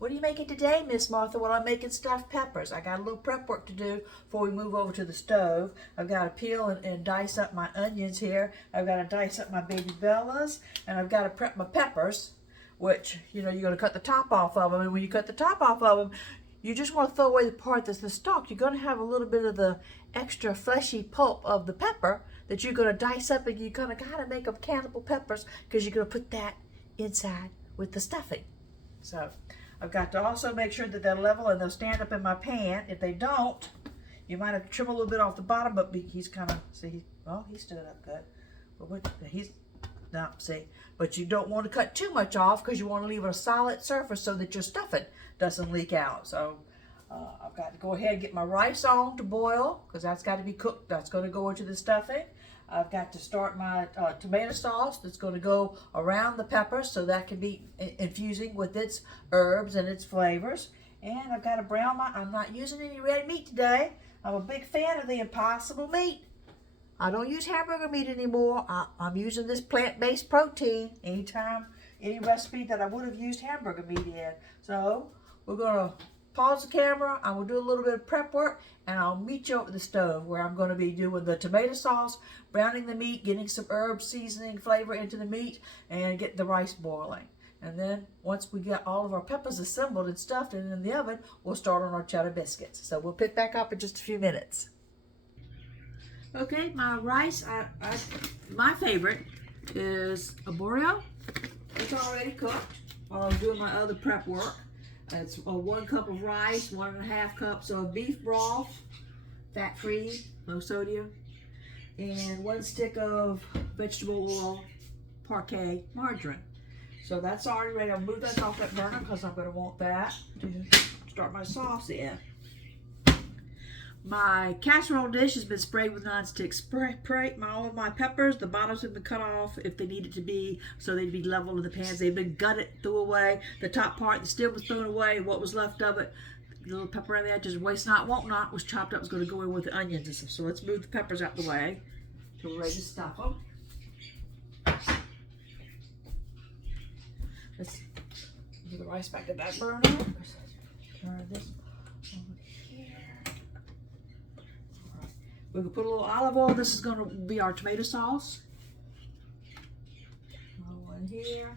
What are you making today, Miss Martha? Well, I'm making stuffed peppers. I got a little prep work to do before we move over to the stove. I've got to peel and dice up my onions here. I've got to dice up my baby bellas, and I've got to prep my peppers, which, you know, you're going to cut the top off of them. And when you cut the top off of them, you just want to throw away the part that's the stalk. You're going to have a little bit of the extra fleshy pulp of the pepper that you're going to dice up, and you're going to gotta make them cannibal peppers because you're going to put that inside with the stuffing. So I've got to also make sure that they're level and they'll stand up in my pan. If they don't, you might have to trim a little bit off the bottom, but he's kind of, see, well, he stood up good. But what, no, see. But you don't want to cut too much off because you want to leave a solid surface so that your stuffing doesn't leak out. So I've got to go ahead and get my rice on to boil because that's got to be cooked. That's going to go into the stuffing. I've got to start my tomato sauce that's going to go around the peppers so that can be infusing with its herbs and its flavors. And I've got to brown I'm not using any red meat today. I'm a big fan of the Impossible meat. I don't use hamburger meat anymore. I'm using this plant-based protein anytime, any recipe that I would have used hamburger meat in. So we're going to pause the camera. I will do a little bit of prep work, and I'll meet you over the stove where I'm going to be doing the tomato sauce, browning the meat, getting some herb seasoning flavor into the meat, and get the rice boiling. And then once we get all of our peppers assembled and stuffed and in the oven, we'll start on our cheddar biscuits. So we'll pick back up in just a few minutes. Okay, my rice, my favorite is Arborio. It's already cooked while I'm doing my other prep work. It's 1 cup of rice, 1.5 cups of beef broth, fat-free, low sodium, and 1 stick of vegetable oil, parquet margarine. So that's already ready. I'll move that off that burner because I'm going to want that to start my sauce in. My casserole dish has been sprayed with nonstick spray. All of my peppers, the bottoms have been cut off if they needed to be, so they'd be level in the pans. They've been gutted, threw away. The top part, the stem was thrown away. What was left of it, the little pepper on the edges, waste not, want not, was chopped up. Was going to go in with the onions and stuff. So let's move the peppers out the way so we're ready to stuff them. Let's get the rice back to that burner. Turn this over here. We can put a little olive oil. This is going to be our tomato sauce. One here.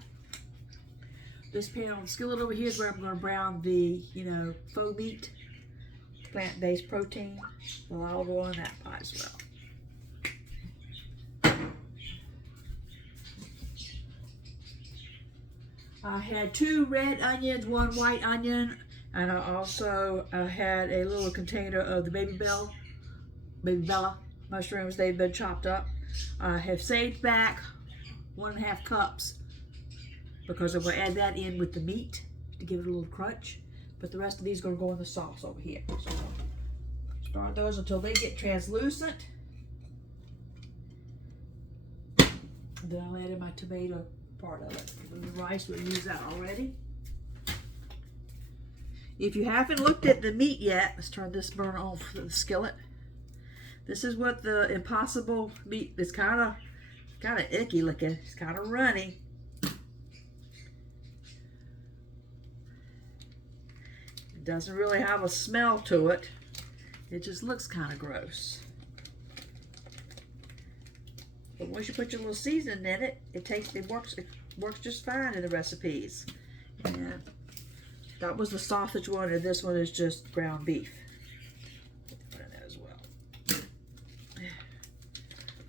This pan on the skillet over here is where I'm going to brown the, faux meat, plant-based protein. A little olive oil in that pot as well. I had 2 red onions, 1 white onion, and I also had a little container of the baby bella mushrooms. They've been chopped up. I have saved back 1.5 cups because I'm going to add that in with the meat to give it a little crunch. But the rest of these are going to go in the sauce over here. So start those until they get translucent. Then I'll add in my tomato part of it. The rice, we'll use that already. If you haven't looked at the meat yet, let's turn this burner on for the skillet. This is what the Impossible meat is, kind of icky looking. It's kind of runny. It doesn't really have a smell to it. It just looks kind of gross. But once you put your little seasoning in it, it works just fine in the recipes. And that was the sausage one, and this one is just ground beef.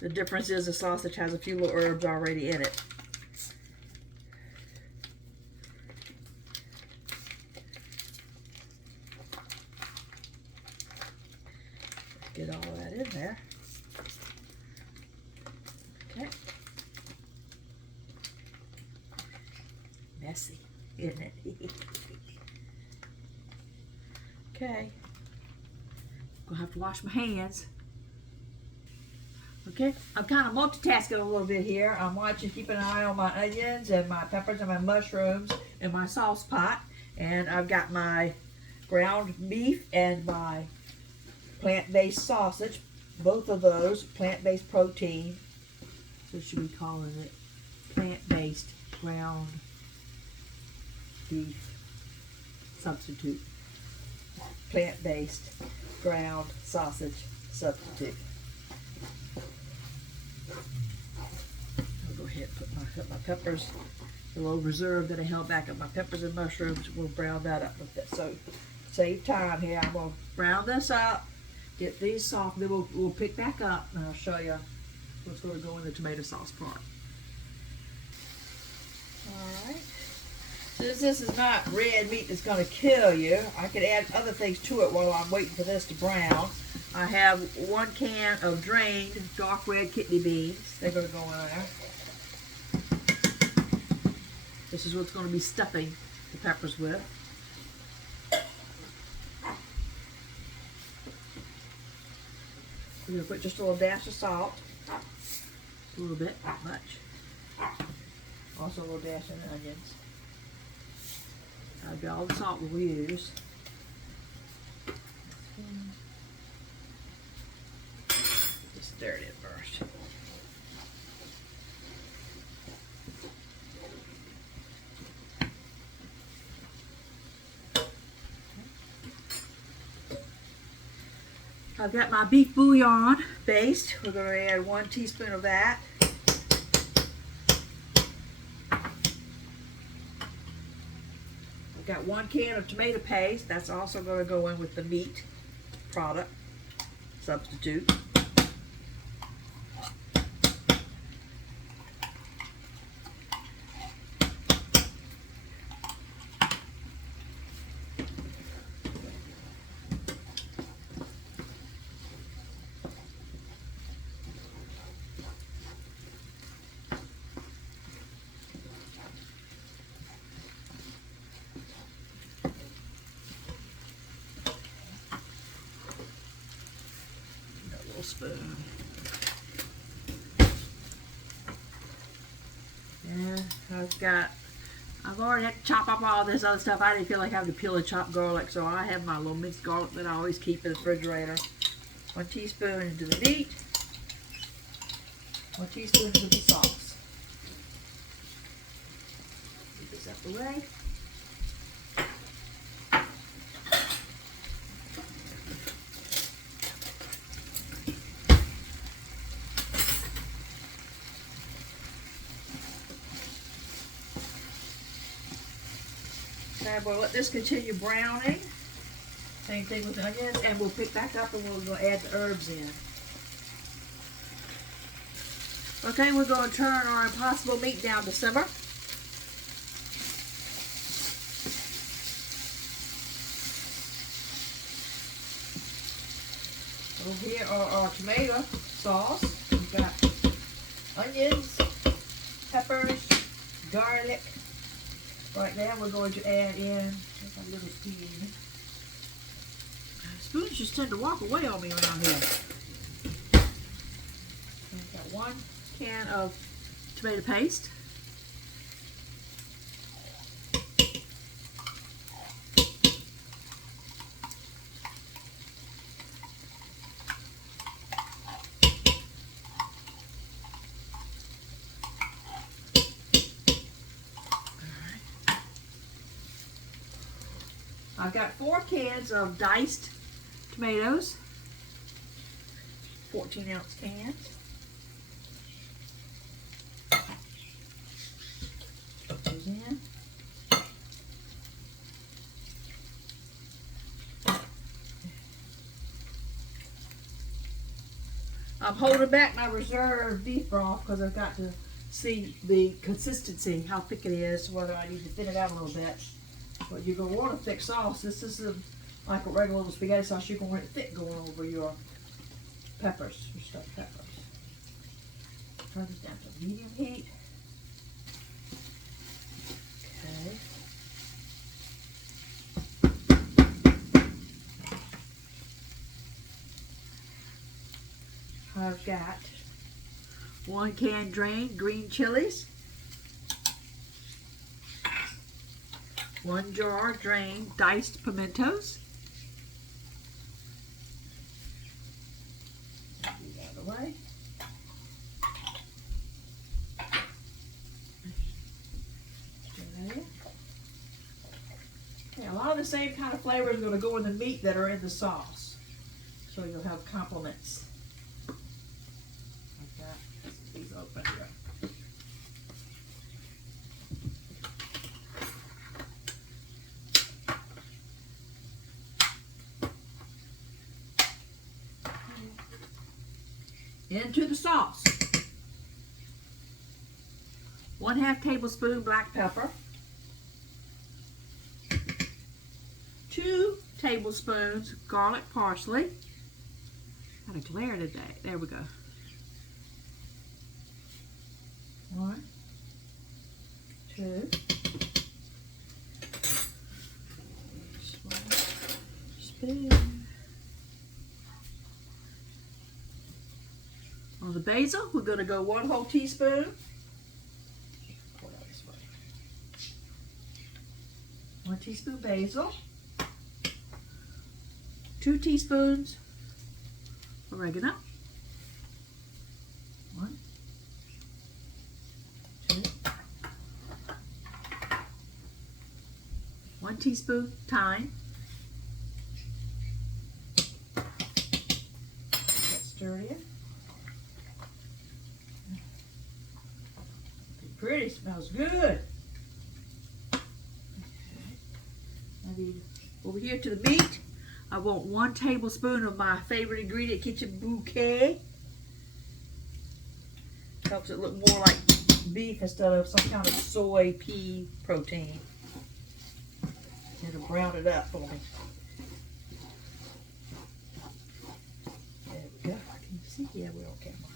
The difference is the sausage has a few little herbs already in it. Get all that in there. Okay. Messy, isn't it? Okay. Gonna have to wash my hands. Okay, I'm kind of multitasking a little bit here. I'm watching, keeping an eye on my onions and my peppers and my mushrooms in my sauce pot. And I've got my ground beef and my plant-based sausage. Both of those, plant-based protein. So should we calling it plant-based ground beef substitute. Plant-based ground sausage substitute. I'll go ahead and put my peppers, the little reserve that I held back of my peppers and mushrooms. We'll brown that up with it. So save time here. I'm going to brown this up, get these soft, then we'll pick back up and I'll show you what's going to go in the tomato sauce part. Alright. Since this is not red meat that's going to kill you, I could add other things to it while I'm waiting for this to brown. I have 1 can of drained dark red kidney beans. They're going to go in there. This is what's going to be stuffing the peppers with. We're going to put just a little dash of salt. A little bit, not much. Also a little dash of the onions. That'll be all the salt we'll use. Just stir it in first. I've got my beef bouillon based. We're going to add 1 teaspoon of that. I've got 1 can of tomato paste. That's also going to go in with the meat product substitute. Spoon. Yeah, I've already had to chop up all this other stuff. I didn't feel like having to peel and chop garlic, so I have my little minced garlic that I always keep in the refrigerator. 1 teaspoon into the meat. 1 teaspoon into the sauce. Get this out the way. Okay, we'll let this continue browning. Same thing with onions, and we'll pick back up and we'll add the herbs in. Okay, we're going to turn our impossible meat down to simmer. Over here are our tomato sauce. We've got onions, peppers, garlic. Right now we're going to add in a little spoon. Spoons just tend to walk away on me around here. I've got 1 can of tomato paste. I've got 4 cans of diced tomatoes, 14-ounce cans. Put those in. I'm holding back my reserve beef broth because I've got to see the consistency, how thick it is, whether I need to thin it out a little bit. But you're going to want a thick sauce. This isn't like a regular little spaghetti sauce. You're going to want it thick going over your peppers, your stuffed peppers. Turn this down to medium heat. Okay. I've got 1 can drained green chilies. 1 jar drained diced pimentos. Get that out of the way. Okay, a lot of the same kind of flavors are going to go in the meat that are in the sauce. So you'll have complements. Like that. Let's get these open here. Into the sauce. 1/2 tablespoon black pepper. 2 tablespoons garlic parsley. Got a glare today. There we go. 1, 2. Spoon. On the basil, we're going to go 1 whole teaspoon. 1 teaspoon basil. 2 teaspoons oregano. 1, 2. 1 teaspoon thyme. Get stirred. Pretty, smells good. I need, over here to the meat, I want 1 tablespoon of my favorite ingredient, kitchen bouquet. Helps it look more like beef instead of some kind of soy pea protein. It'll brown it up for me. There we go. Can you see? Yeah, we're on camera.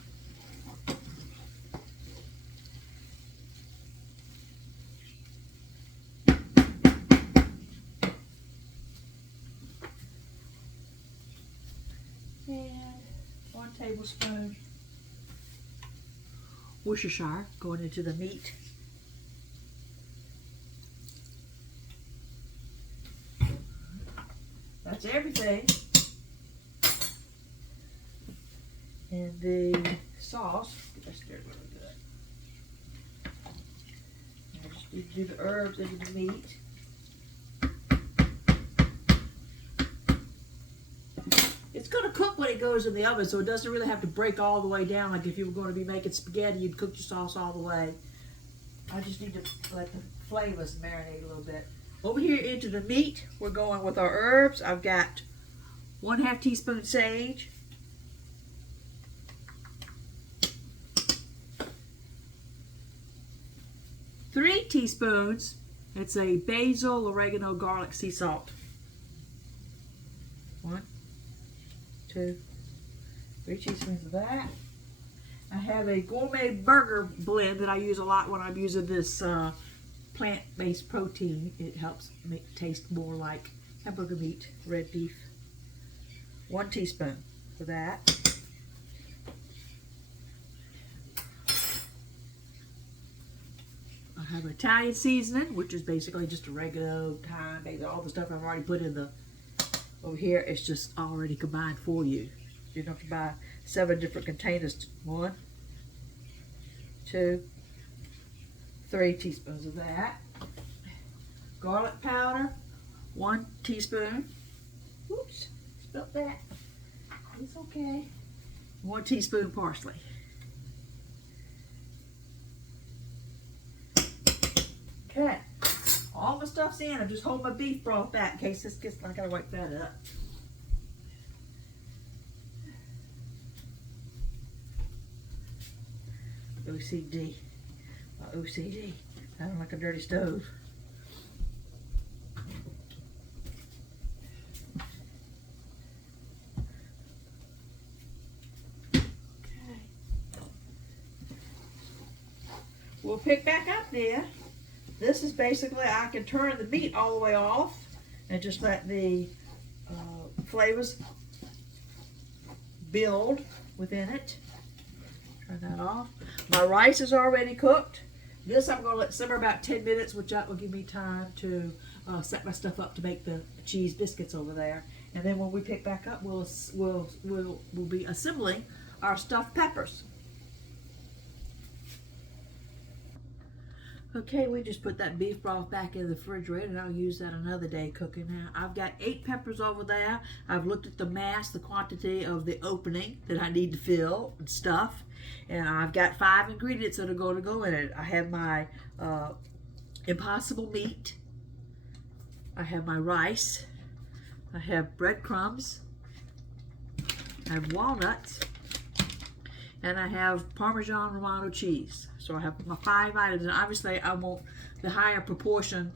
And 1 tablespoon Worcestershire going into the meat. That's everything. And the sauce, get that stirred really good. I just need to do the herbs into the meat. It's going to cook when it goes in the oven, so it doesn't really have to break all the way down. Like if you were going to be making spaghetti, you'd cook your sauce all the way. I just need to let the flavors marinate a little bit. Over here into the meat, we're going with our herbs. I've got 1/2 teaspoon sage. 3 teaspoons, it's a basil, oregano, garlic, sea salt. 1, 2, 3 teaspoons of that. I have a gourmet burger blend that I use a lot when I'm using this plant-based protein. It helps make it taste more like hamburger meat, red beef. 1 teaspoon for that. I have Italian seasoning, which is basically just oregano, thyme, basil, all the stuff I've already put in the, over here. It's just already combined for you. You don't have to buy 7 different containers. 1, 2, 3 teaspoons of that. Garlic powder, 1 teaspoon. Oops, spilled that. It's okay. 1 teaspoon parsley. Okay, all my stuff's in. I'm just holding my beef broth back in case this gets, I gotta wipe that up. OCD. My OCD. I don't like a dirty stove. Okay. We'll pick back up there. This is basically, I can turn the meat all the way off and just let the flavors build within it. Turn that off. My rice is already cooked. This I'm going to let simmer about 10 minutes, which that will give me time to set my stuff up to make the cheese biscuits over there. And then when we pick back up, we'll be assembling our stuffed peppers. Okay, we just put that beef broth back in the refrigerator and I'll use that another day cooking. Now, I've got 8 peppers over there. I've looked at the mass, the quantity of the opening that I need to fill and stuff. And I've got 5 ingredients that are going to go in it. I have my impossible meat. I have my rice. I have breadcrumbs. I have walnuts. And I have Parmesan Romano cheese. So I have my 5 items, and obviously I want the higher proportion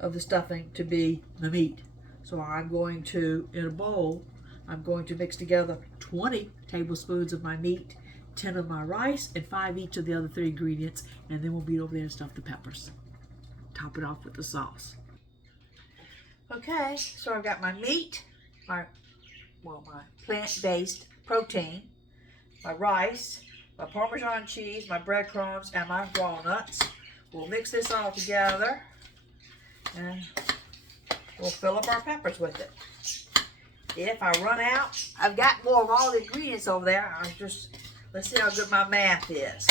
of the stuffing to be the meat. So I'm going to, in a bowl, I'm going to mix together 20 tablespoons of my meat, 10 of my rice, and 5 each of the other 3 ingredients, and then we'll beat over there and stuff the peppers. Top it off with the sauce. Okay, so I've got my meat, my plant-based protein, my rice, my Parmesan cheese, my breadcrumbs, and my walnuts. We'll mix this all together and we'll fill up our peppers with it. If I run out, I've got more of all the ingredients over there. Let's see how good my math is.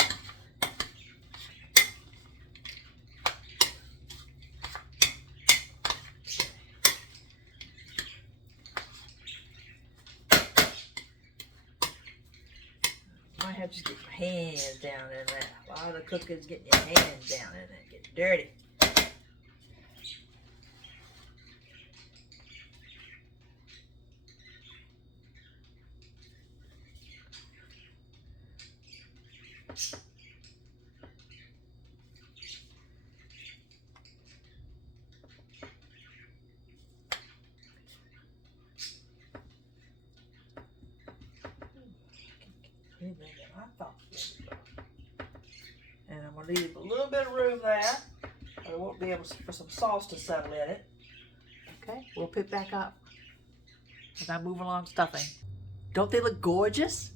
I have to get my hands down in there. A lot of the cooking is getting your hands down in there, getting dirty. And I'm going to leave a little bit of room there. I won't be able for some sauce to settle in it. Okay, we'll pick back up as I move along stuffing. Don't they look gorgeous?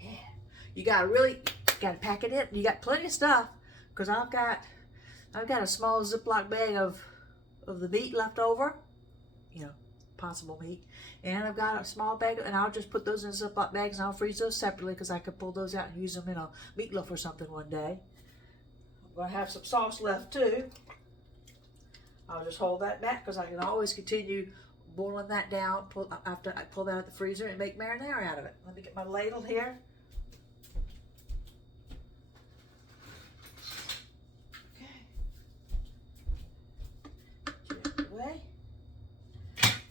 Yeah. You got to pack it in. You got plenty of stuff because I've got a small Ziploc bag of the meat left over. You know, possible meat. And I've got a small bag, and I'll just put those in Ziploc bags and I'll freeze those separately because I could pull those out and use them in a meatloaf or something one day. I'm going to have some sauce left too. I'll just hold that back because I can always continue boiling that down after I pull that out of the freezer and make marinara out of it. Let me get my ladle here. Okay. Get out of the way.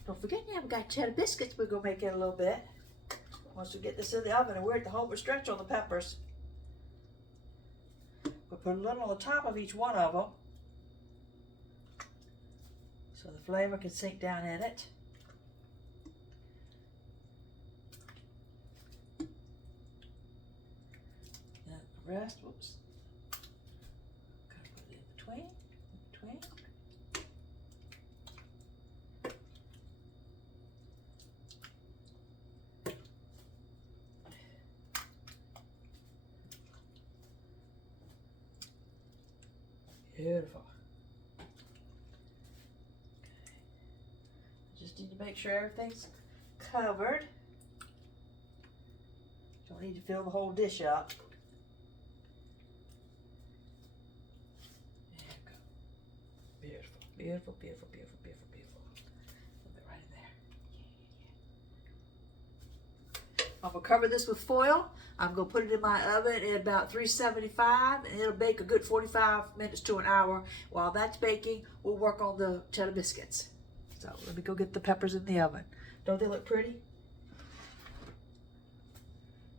Don't forget now, we've got cheddar biscuits we're going to make in a little bit. Once we get this in the oven, and we're at the home stretch on the peppers. We'll put a little on the top of each one of them so the flavor can sink down in it. And the rest, whoops. Kind of put it in between. Beautiful. Okay. Just need to make sure everything's covered. Don't need to fill the whole dish up. There you go. Beautiful, beautiful, beautiful, beautiful, beautiful, beautiful. Put it right in there. I'm gonna cover this with foil. I'm going to put it in my oven at about 375, and it'll bake a good 45 minutes to an hour. While that's baking, we'll work on the cheddar biscuits. So let me go get the peppers in the oven. Don't they look pretty?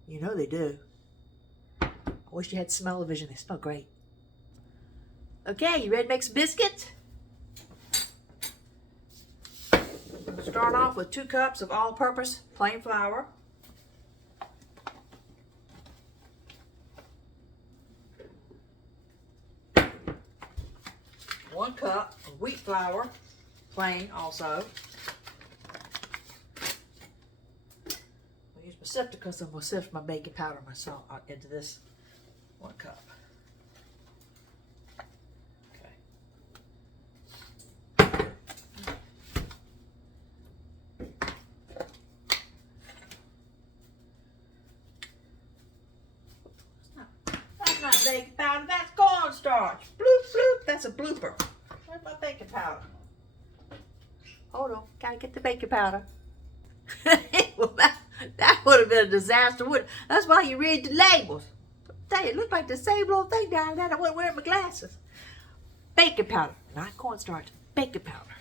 You know they do. I wish you had smell-o-vision. They smell great. Okay, you ready to make some biscuits? Start off with 2 cups of all-purpose plain flour. 1 cup of wheat flour, plain also. I'll use my sifter because I'm going to sift my baking powder and my salt into this 1 cup. Okay. That's not baking powder, that's cornstarch. Bloop, bloop. that's a blooper. Where's my baking powder? Hold on, gotta get the baking powder. Well, that would have been a disaster, wouldn't it? That's why you read the labels. It looked like the same little thing down there. I wasn't wearing my glasses. Baking powder, not cornstarch, baking powder.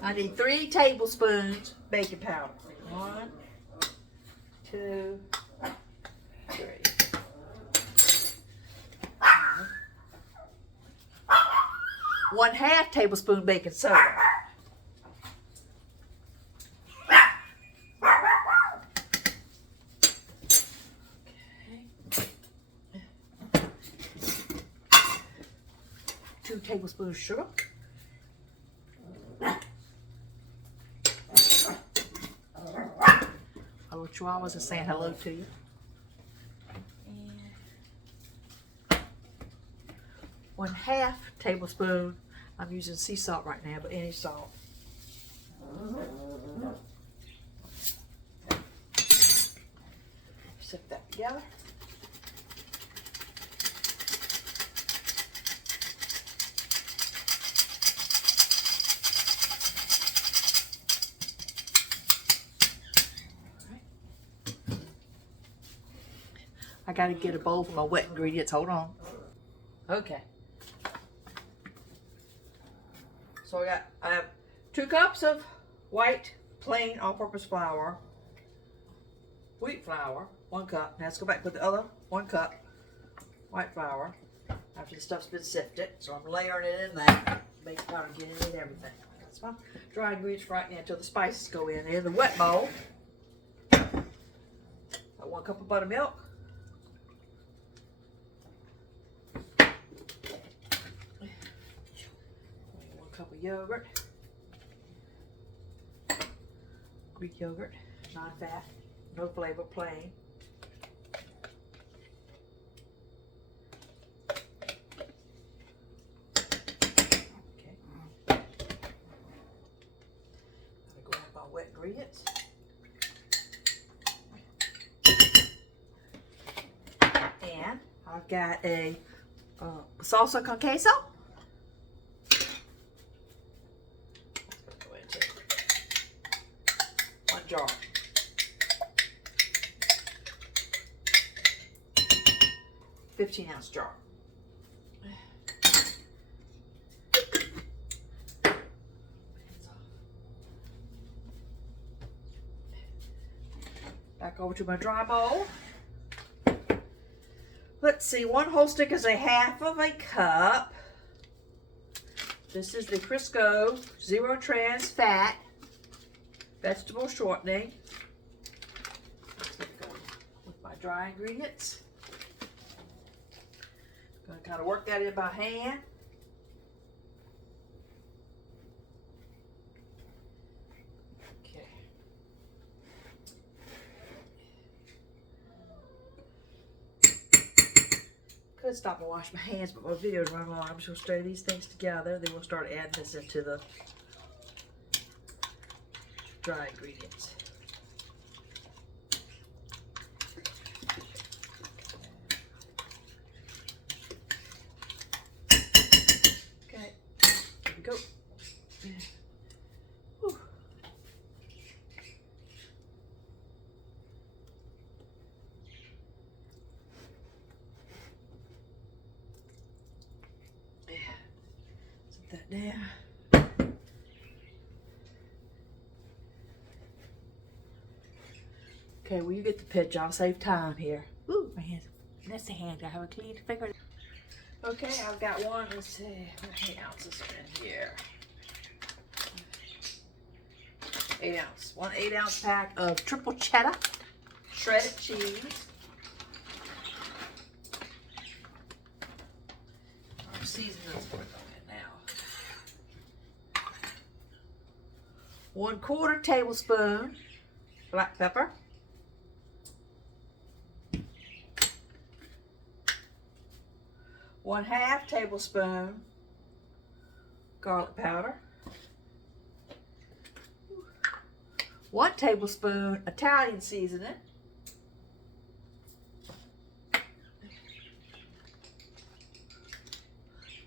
I need 3 tablespoons baking powder. 1, 2, 3. 1/2 tablespoon baking soda. Okay. 2 tablespoons sugar. Hello, Chihuahuas are saying hello to you. And 1/2 tablespoon. I'm using sea salt right now, but any salt. Set that together. I gotta get a bowl for my wet ingredients. Hold on. Okay. So I have 2 cups of white plain all-purpose flour, wheat flour, 1 cup. Now let's go back with the other 1 cup white flour after the stuff's been sifted. So I'm layering it in there. Baking powder, get in and everything. That's my dry ingredients right now until the spices go in. In the wet bowl, got 1 cup of buttermilk. 1 cup of yogurt. Greek yogurt, non-fat, no flavor, plain. Okay. I'm gonna grab my wet ingredients. And I've got a salsa con queso. Jar. 15-ounce jar. Back over to my dry bowl. Let's see, 1 whole stick is 1/2 cup. This is the Crisco zero trans fat vegetable shortening with my dry ingredients. Going to kind of work that in by hand. Okay. Could stop and wash my hands, but my video's running long. I'm just going to stir these things together. Then we'll start adding this into the dry ingredients. Okay, here we go. Whew. Set that down. Okay, well, you get the picture. I'll save time here. Ooh, my hands. That's the hand. I have a clean finger. Okay, I've got 1, let's see, how many ounces are in here? 8 ounce. 1 8-ounce pack of triple cheddar shredded cheese. Our seasonings are going in now. 1/4 tablespoon black pepper. 1/2 tablespoon garlic powder. 1 tablespoon Italian seasoning.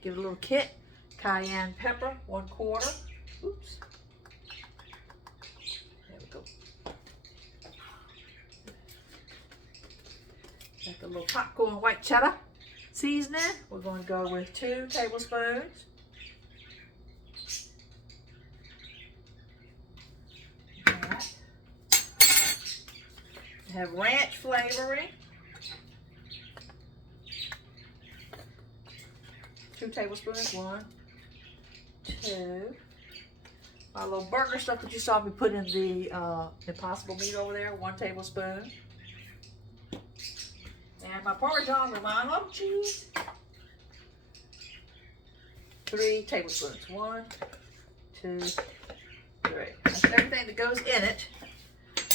give it a little kick. Cayenne pepper, 1/4. Oops. There we go. Like a little popcorn white cheddar seasoning. We're going to go with 2 tablespoons. That. Have ranch flavoring. 2 tablespoons. 1, 2. My little burger stuff that you saw me put in the Impossible meat over there. 1 tablespoon. And my Parmesan Romano cheese. 3 tablespoons. 1, 2, 3. That's everything that goes in it.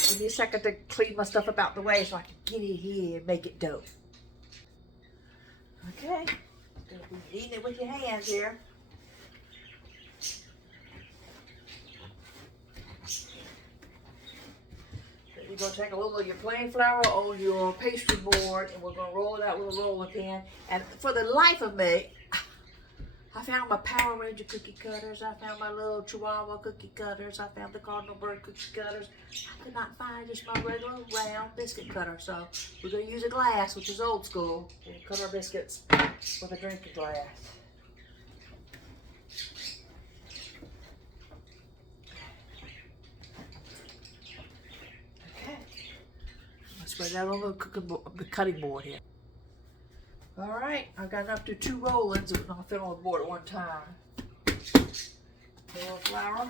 Give me a second to clean my stuff up out the way so I can get it here and make it dough. Okay. You're going to be eating it with your hands here. You're going to take a little of your plain flour on your pastry board and we're going to roll it out with a rolling pin. And for the life of me, I found my Power Ranger cookie cutters. I found my little Chihuahua cookie cutters. I found the Cardinal Bird cookie cutters. I could not find just my regular round biscuit cutter. So we're going to use a glass, which is old school. We'll cut our biscuits with a drinking glass. Spread that on the cutting board here. All right, I've got enough to do 2 roll-ins and I'll fit on the board at one time. A little flour,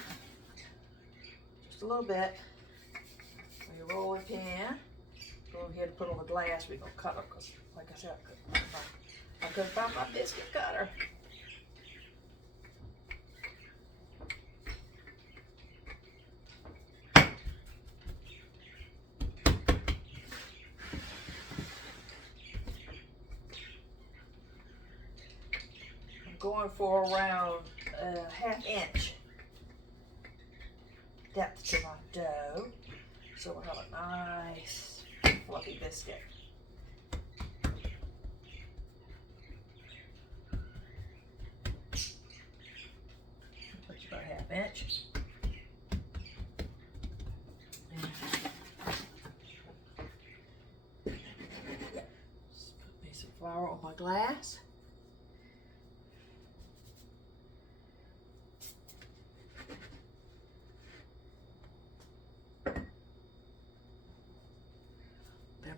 just a little bit. On your rolling pin, go ahead and put on the glass. We're gonna cut them because, like I said, I couldn't find my biscuit cutter. Going for around a 1/2 inch depth to my dough, so we'll have a nice fluffy biscuit. That's about 1/2 inch. Just put me some flour on my glass.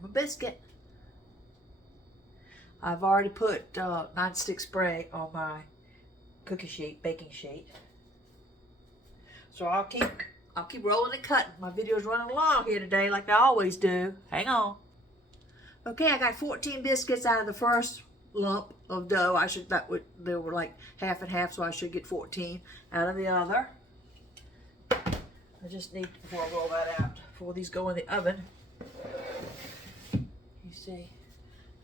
A biscuit. I've already put nonstick spray on my cookie sheet, baking sheet. So I'll keep rolling and cutting. My video's running along here today like I always do. Hang on. Okay, I got 14 biscuits out of the first lump of dough. They were like 1/2 and 1/2, so I should get 14 out of the other. I just need, before I roll that out, before these go in the oven. See,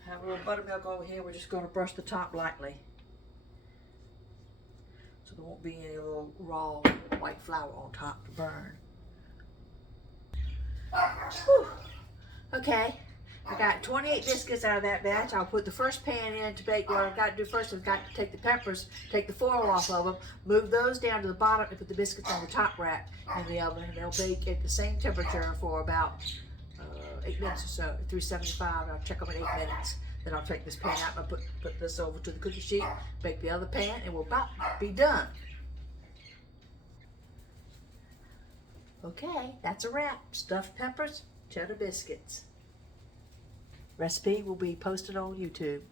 I have a little buttermilk over here. We're just going to brush the top lightly so there won't be any little raw white flour on top to burn. Whew. Okay, I got 28 biscuits out of that batch. I'll put the first pan in to bake. What I've got to do first is I've got to take the peppers, take the foil off of them, move those down to the bottom and put the biscuits on the top rack in the oven, and they'll bake at the same temperature for about 8 minutes or so, 375. I'll check them in 8 minutes. Then I'll take this pan out and put this over to the cookie sheet, bake the other pan, and we'll about be done. Okay, that's a wrap. Stuffed peppers, cheddar biscuits. Recipe will be posted on YouTube.